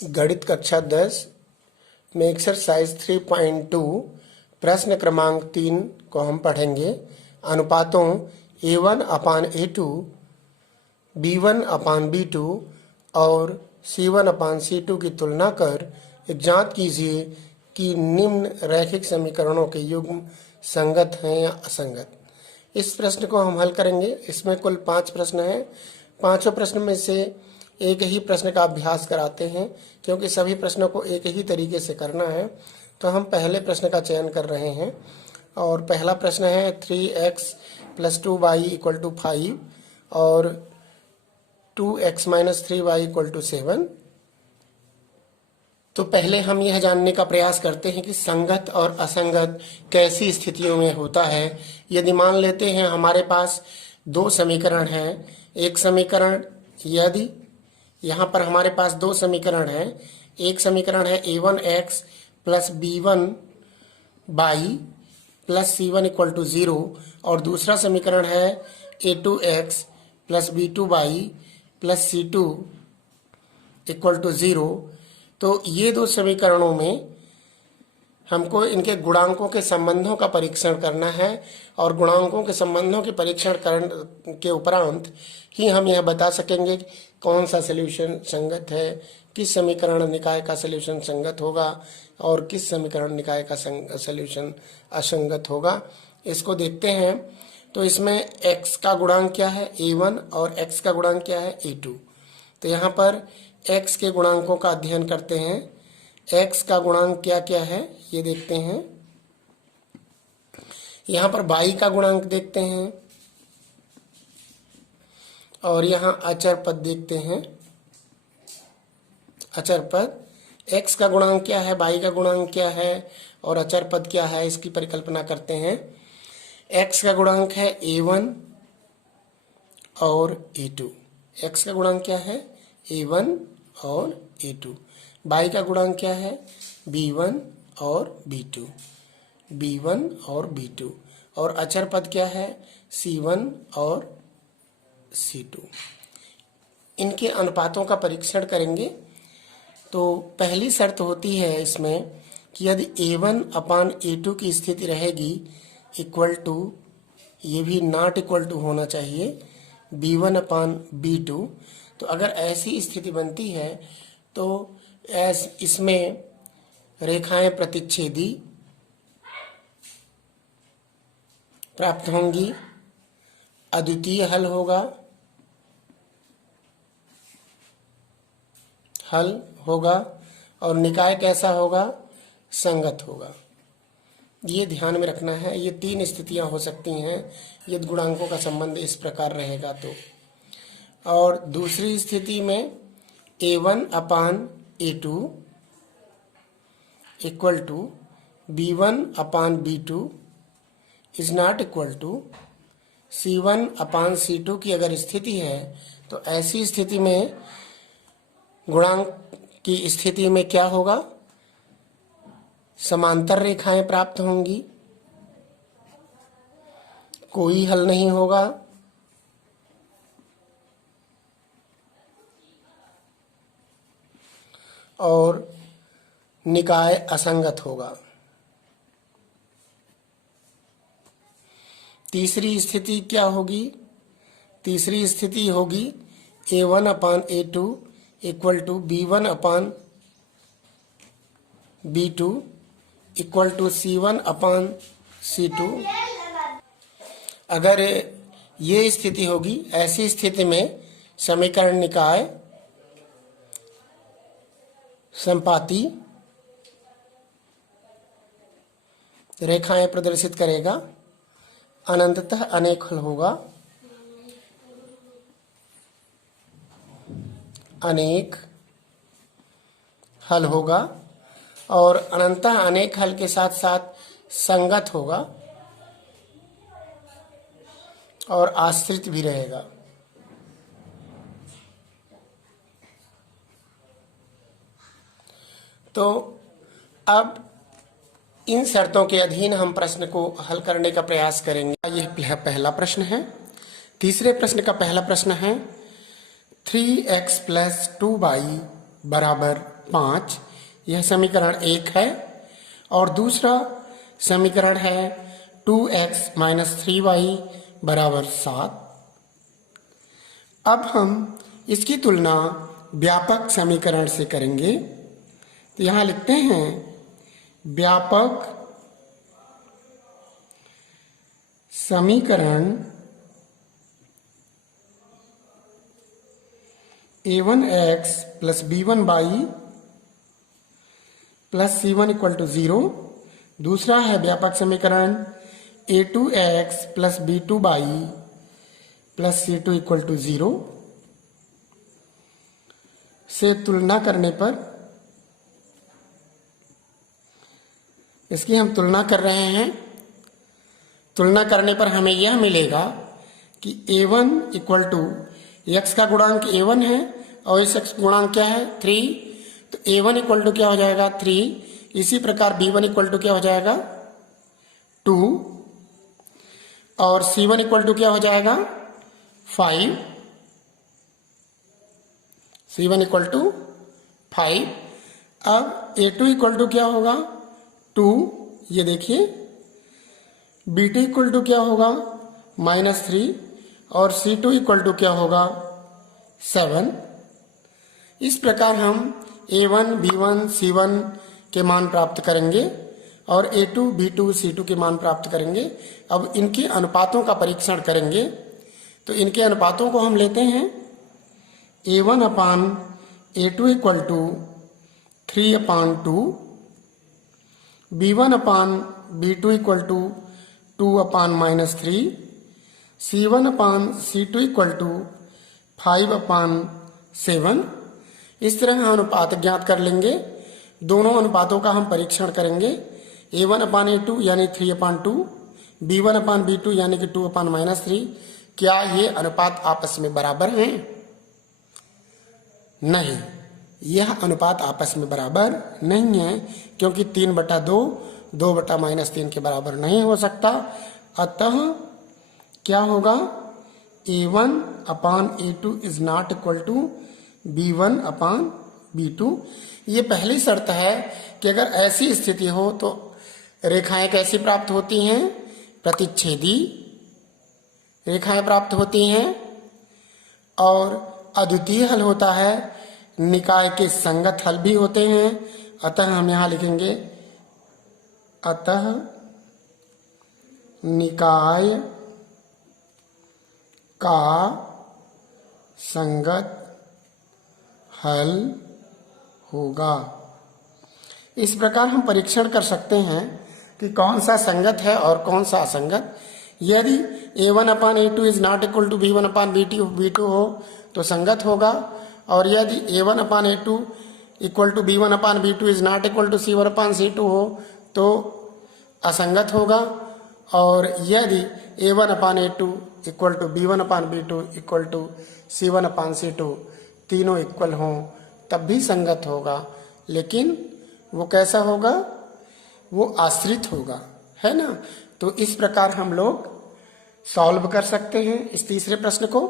गणित कक्षा 10 में एक्सरसाइज 3.2 प्रश्न क्रमांक 3 को हम पढ़ेंगे। अनुपातों A1/A2, B1/B2 और C1/C2 की तुलना कर जांच कीजिए कि निम्न रैखिक समीकरणों के युग्म संगत हैं या असंगत। इस प्रश्न को हम हल करेंगे। इसमें कुल 5 प्रश्न हैं। पांचों प्रश्न में से एक ही प्रश्न का अभ्यास कराते हैं, क्योंकि सभी प्रश्नों को एक ही तरीके से करना है। तो हम पहले प्रश्न का चयन कर रहे हैं और पहला प्रश्न है 3x + 2y = 5 और 2x - 3y = 7। तो पहले हम यह जानने का प्रयास करते हैं कि संगत और असंगत कैसी स्थितियों में होता है। यदि मान लेते हैं हमारे पास 2 समीकरण हैं। एक समीकरण, यदि यहाँ पर हमारे पास 2 समीकरण हैं। एक समीकरण है A1x + B1y + C1 = 0 और दूसरा समीकरण है A2x + B2y + C2 = 0। तो ये 2 समीकरणों में हमको इनके गुणांकों के संबंधों का परीक्षण करना है और गुणांकों के संबंधों के परीक्षण करने के उपरांत ही हम यह बता सकेंगे कि कौन सा सॉल्यूशन संगत है, किस समीकरण निकाय का सॉल्यूशन संगत होगा और किस समीकरण निकाय का सॉल्यूशन असंगत होगा। इसको देखते हैं। तो इसमें x का गुणांक क्या है A1 और x का गुणांक क्या है A2। तो यहाँ पर x के गुणांकों का अध्ययन करते हैं। x का गुणांक क्या क्या है ये देखते हैं। यहाँ पर y का गुणांक देखते हैं और यहाँ अचर पद देखते हैं। अचर पद, x का गुणांक क्या है, y का गुणांक क्या है और अचर पद क्या है, इसकी परिकल्पना करते हैं। x का गुणांक है A1 और A2। x का गुणांक क्या है A1 और A2। y का गुणांक क्या है B1 और B2। B1 और B2 और अचर पद क्या है C1 और C2। इनके अनुपातों का परीक्षण करेंगे। तो पहली शर्त होती है इसमें कि यदि A1/A2 की स्थिति रहेगी इक्वल टू, ये भी नॉट इक्वल टू होना चाहिए, B1/B2। तो अगर ऐसी स्थिति बनती है तो इसमें रेखाएं प्रतिच्छेदी प्राप्त होंगी, अद्वितीय हल होगा और निकाय कैसा होगा, संगत होगा। ये ध्यान में रखना है। ये 3 स्थितियां हो सकती हैं यदि गुणांकों का संबंध इस प्रकार रहेगा तो। और दूसरी स्थिति में A1/A2 = B1/B2 is not equal to C1/C2 की अगर स्थिति है तो ऐसी स्थिति में गुणांक की स्थिति में क्या होगा, समांतर रेखाएं प्राप्त होंगी, कोई हल नहीं होगा और निकाय असंगत होगा। तीसरी स्थिति क्या होगी, तीसरी स्थिति होगी A1/A2 = B1/B2 = C1/C2। अगर ये स्थिति होगी, ऐसी स्थिति में समीकरण निकाय संपाती रेखाएं प्रदर्शित करेगा, अनंततः अनेक हल होगा, अनेक हल होगा और अनंततः अनेक हल के साथ साथ संगत होगा और आश्रित भी रहेगा। तो अब इन शर्तों के अधीन हम प्रश्न को हल करने का प्रयास करेंगे। यह पहला प्रश्न है। तीसरे प्रश्न का पहला प्रश्न है 3x + 2y = 5, यह समीकरण 1 है। और दूसरा समीकरण है 2x माइनस 3y बराबर 7। अब हम इसकी तुलना व्यापक समीकरण से करेंगे। तो यहाँ लिखते हैं व्यापक समीकरण a1x plus b1y plus c1 equal to 0। दूसरा है व्यापक समीकरण a2x plus b2y plus c2 equal to 0 से तुलना करने पर इसकी हम तुलना कर रहे हैं। तुलना करने पर हमें यह मिलेगा कि a1 इक्वल टू x का गुणांक a1 है और इस x गुणांक क्या है 3, तो a1 इक्वल टू क्या हो जाएगा 3। इसी प्रकार b1 इक्वल टू क्या हो जाएगा 2 और c1 इक्वल टू क्या हो जाएगा 5। c1 equal to 5। अब a2 इक्वल टू क्या होगा 2, ये देखिए। b2 इक्वल टू क्या होगा -3 और c2 इक्वल टू क्या होगा 7। इस प्रकार हम a1, b1, c1 के मान प्राप्त करेंगे और a2, b2, c2 के मान प्राप्त करेंगे। अब इनके अनुपातों का परीक्षण करेंगे। तो इनके अनुपातों को हम लेते हैं a1 upon a2 equal to 3/2, b1 upon b2 equal to 2/-3, c1 upon c2 equal to 5/7। इस तरह हम अनुपात ज्ञात कर लेंगे। दोनों अनुपातों का हम परीक्षण करेंगे। a1 अपान a2 यानी 3/2, b1 अपान b2 यानी कि 2/-3। क्या ये अनुपात आपस में बराबर हैं? नहीं, यह अनुपात आपस में बराबर नहीं है, क्योंकि 3/2 2/-3 के बराबर नहीं हो सकता। अतः क्या होगा a1 upon a2 is not equal to b1 upon b2। ये पहली शर्त है कि अगर ऐसी स्थिति हो तो रेखाएं कैसी प्राप्त होती हैं? प्रतिच्छेदी रेखाएं प्राप्त होती हैं। और अद्वितीय हल होता है, निकाय के संगत हल भी होते हैं। अतः हम यहां लिखेंगे अतः निकाय का संगत हल होगा। इस प्रकार हम परीक्षण कर सकते हैं कि कौन सा संगत है और कौन सा असंगत। यदि a1 upon a2 is not equal to b1 upon b2 हो तो संगत होगा, और यदि a1 upon a2 equal to b1 upon b2 is not equal to c1 upon c2 हो तो असंगत होगा, और यदि a1 upon a2 equal to b1 upon b2 equal to c1 upon c2 तीनों इक्वल हों तब भी संगत होगा। लेकिन वो कैसा होगा? वो आश्रित होगा, है ना। तो इस प्रकार हम लोग सॉल्व कर सकते हैं इस तीसरे प्रश्न को।